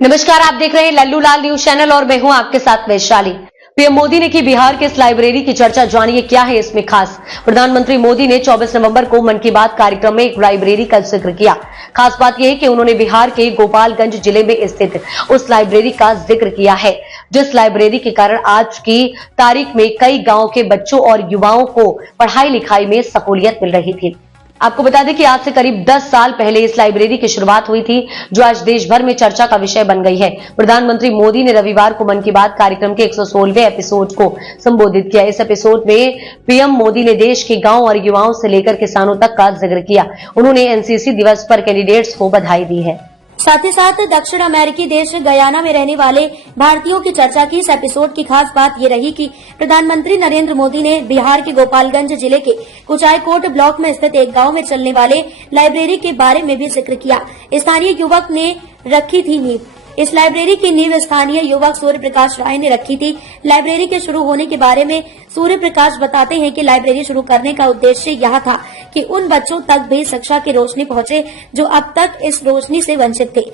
नमस्कार, आप देख रहे हैं लल्लू लाल न्यूज चैनल और मैं हूं आपके साथ वैशाली। पीएम मोदी ने की बिहार के इस लाइब्रेरी की चर्चा, जानिए क्या है इसमें खास। प्रधानमंत्री मोदी ने 24 नवंबर को मन की बात कार्यक्रम में एक लाइब्रेरी का जिक्र किया। खास बात यह है कि उन्होंने बिहार के गोपालगंज जिले में स्थित उस लाइब्रेरी का जिक्र किया है जिस लाइब्रेरी के कारण आज की तारीख में कई गांव के बच्चों और युवाओं को पढ़ाई लिखाई में सहूलियत मिल रही थी। आपको बता दें कि आज से करीब 10 साल पहले इस लाइब्रेरी की शुरुआत हुई थी, जो आज देश भर में चर्चा का विषय बन गई है। प्रधानमंत्री मोदी ने रविवार को मन की बात कार्यक्रम के 116वें एपिसोड को संबोधित किया। इस एपिसोड में पीएम मोदी ने देश के गांव और युवाओं से लेकर किसानों तक का जिक्र किया। उन्होंने एनसीसी दिवस पर कैंडिडेट्स को बधाई दी है। साथ ही साथ दक्षिण अमेरिकी देश गयाना में रहने वाले भारतीयों की चर्चा की। इस एपिसोड की खास बात ये रही कि प्रधानमंत्री नरेंद्र मोदी ने बिहार के गोपालगंज जिले के कुचायकोट ब्लॉक में स्थित एक गांव में चलने वाले लाइब्रेरी के बारे में भी जिक्र किया। स्थानीय युवक ने रखी थी नींव। इस लाइब्रेरी की नींव स्थानीय युवक सूर्य प्रकाश राय ने रखी थी। लाइब्रेरी के शुरू होने के बारे में सूर्य प्रकाश बताते हैं कि लाइब्रेरी शुरू करने का उद्देश्य यह था कि उन बच्चों तक भी शिक्षा की रोशनी पहुंचे जो अब तक इस रोशनी से वंचित थे।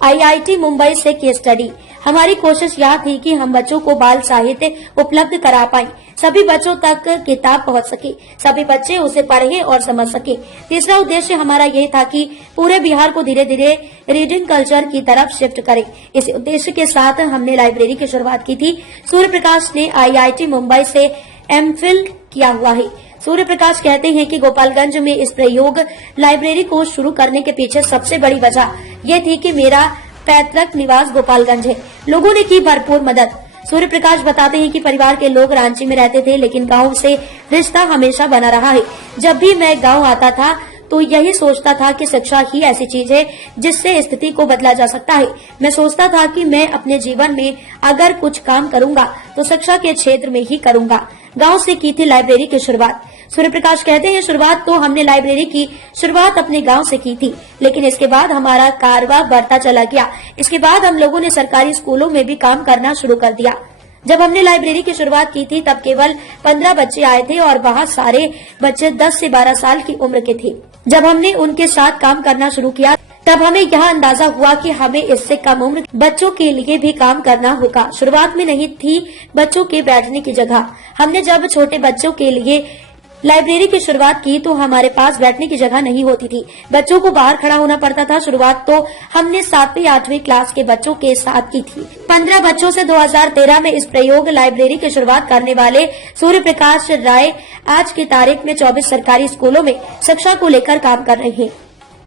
आईआईटी मुंबई से केस स्टडी। हमारी कोशिश यह थी कि हम बच्चों को बाल साहित्य उपलब्ध करा पाएं, सभी बच्चों तक किताब पहुंच सके, सभी बच्चे उसे पढ़े और समझ सके। तीसरा उद्देश्य हमारा यह था कि पूरे बिहार को धीरे धीरे रीडिंग कल्चर की तरफ शिफ्ट करें। इस उद्देश्य के साथ हमने लाइब्रेरी की शुरुआत की थी। सूर्य प्रकाश ने आईआईटी मुंबई से एमफिल किया हुआ है। सूर्य प्रकाश कहते हैं कि गोपालगंज में इस प्रयोग लाइब्रेरी को शुरू करने के पीछे सबसे बड़ी वजह यह थी कि मेरा पैतृक निवास गोपालगंज है। लोगों ने की भरपूर मदद। सूर्य प्रकाश बताते हैं कि परिवार के लोग रांची में रहते थे, लेकिन गांव से रिश्ता हमेशा बना रहा है। जब भी मैं गांव आता था तो यही सोचता था कि शिक्षा ही ऐसी चीज है जिससे स्थिति को बदला जा सकता है। मैं सोचता था कि मैं अपने जीवन में अगर कुछ काम करूंगा तो शिक्षा के क्षेत्र में ही करूंगा। गांव से की थी लाइब्रेरी की शुरुआत। सूर्य प्रकाश कहते हैं शुरुआत तो हमने लाइब्रेरी की शुरुआत अपने गांव से की थी, लेकिन इसके बाद हमारा कारवा बढ़ता चला गया। इसके बाद हम लोगों ने सरकारी स्कूलों में भी काम करना शुरू कर दिया। जब हमने लाइब्रेरी की शुरुआत की थी तब केवल 15 बच्चे आए थे और वहाँ सारे बच्चे 10 से 12 साल की उम्र के थे। जब हमने उनके साथ काम करना शुरू किया तब हमें यह अंदाजा हुआ कि हमें इससे कम उम्र बच्चों के लिए भी काम करना होगा। शुरुआत में नहीं थी बच्चों के बैठने की जगह। हमने जब छोटे बच्चों के लिए लाइब्रेरी की शुरुआत की तो हमारे पास बैठने की जगह नहीं होती थी, बच्चों को बाहर खड़ा होना पड़ता था। शुरुआत तो हमने 7वीं 8वीं क्लास के बच्चों के साथ की थी। 15 बच्चों से 2013 में इस प्रयोग लाइब्रेरी की शुरुआत करने वाले सूर्य प्रकाश राय आज की तारीख में 24 सरकारी स्कूलों में शिक्षा को लेकर काम कर रहे हैं।